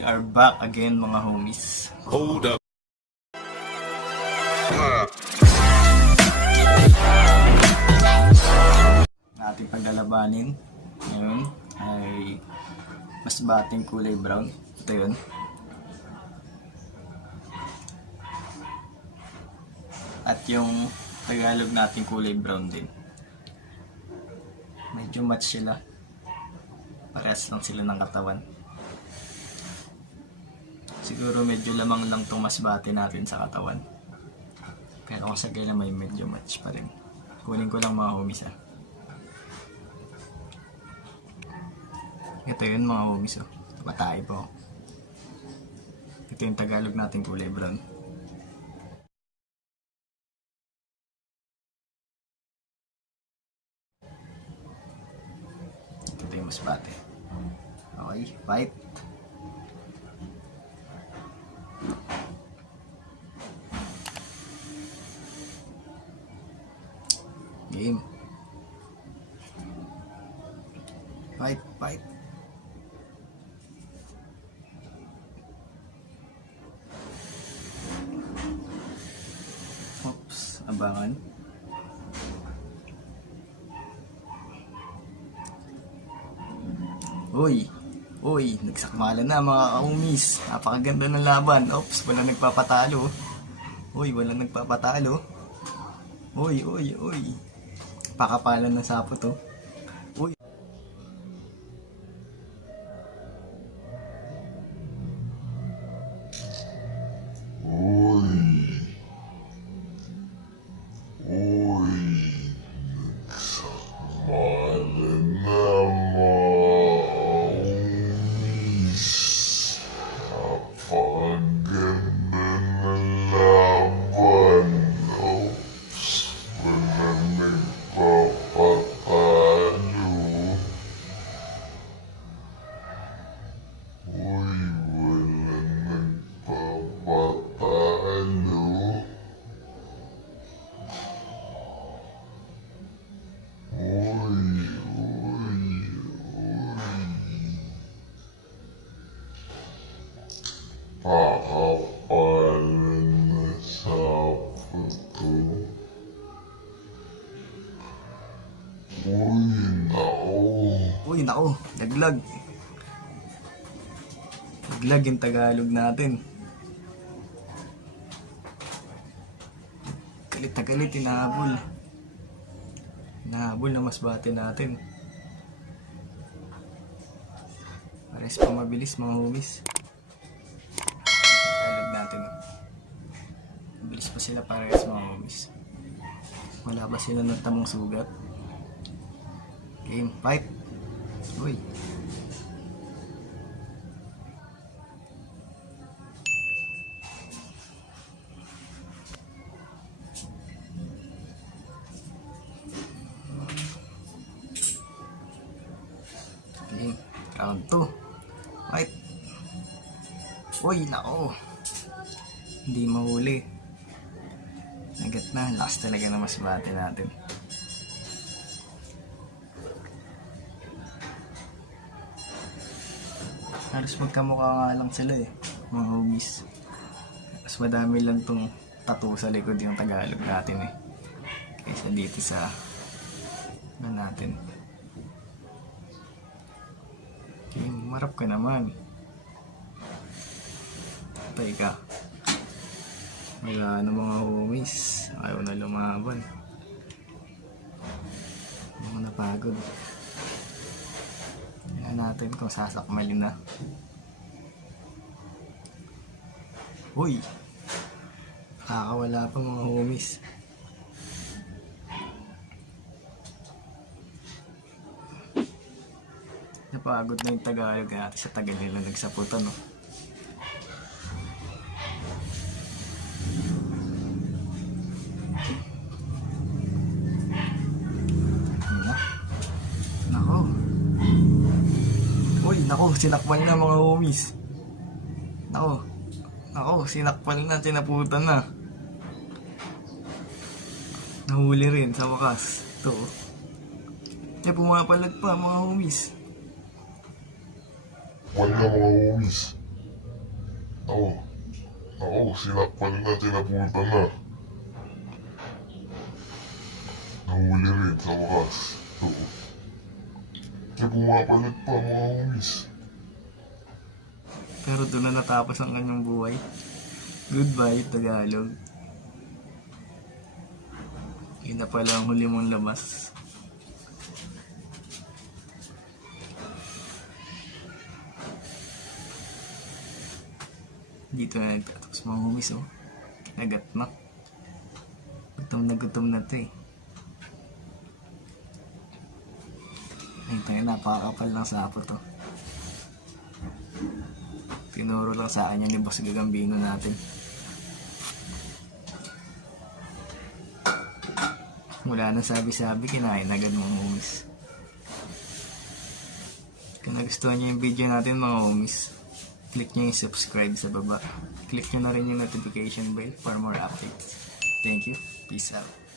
We are back again mga homies. Hold up. Ating paglalabanin ngayon ay mas bating kulay brown. Ito yun. At yung Tagalog nating kulay brown din. Medyo match sila. Parehas lang sila ng katawan. Siguro medyo lamang lang itong masbate natin sa katawan. Pero kung sa gala may medyo match pa rin. Kunin ko lang mga homies ha. Ito yun mga homies oh. Matay po. Ito yung Tagalog natin kulay brown. Ito yung masbate. Okay, fight. Game. Fight, fight. Oops, abangan. Uy, nagsakmalan na mga kaumis. Napakaganda ng laban. Oops, walang nagpapatalo. Walang nagpapatalo. Uy. Pakapalan ng sapo to. Uy. Uy, nako, laglag. Laglag yung Tagalog natin. Galit hinahabol. Hinahabol na masbate natin. Pares pa mabilis mga homies. Tagalog natin. Mabilis pa sila pares mga homies. Wala ba sila ng tamang sugat? Game, fight. Uy. Game, round 2. Fight. Uy, nako. Hindi mahuli. Nagat na, last talaga na masbate natin. Halos magkamukha nga lang sila eh, mga homies. Mas madami lang tong tattoo sa likod yung Tagalog natin eh. Kaysa dito sa natin. Okay, marap ka naman. Patay ka. Wala na mga homies. Ayaw na lumaban. Mga napagod. Natin kung sasakmalin na. Uy, kakawala pa mga homies. Napagod na yung Tagalog natin sa tagal nila nagsaputan no. Nako, sinakpal na mga homies. Nako, sinakpal na, tinaputan na. Nahuli rin sa wakas. Ito. Pumapalag pa mga homies. Wala mga homies. Oo. Oo, sinakpan na, tinaputan na. Nahuli rin sa wakas. Oo. Kaya pumapalag pa mga homies. Pero doon na natapos ang kanyang buhay. Goodbye, Tagalog. Yun na pala ang huli mong labas. Dito na nagtatapos mga homies, oh. Kinagat na. Gutom na to, eh. Ay, tayo, napakakapal ng sapo to. Tinuro lang sa kanya ni Boss Gagambino natin. Wala nang sabi-sabi, kinain agad mga homies. Kung nagustuhan nyo yung video natin mga homies, click nyo yung subscribe sa baba. Click nyo na rin yung notification bell for more updates. Thank you. Peace out.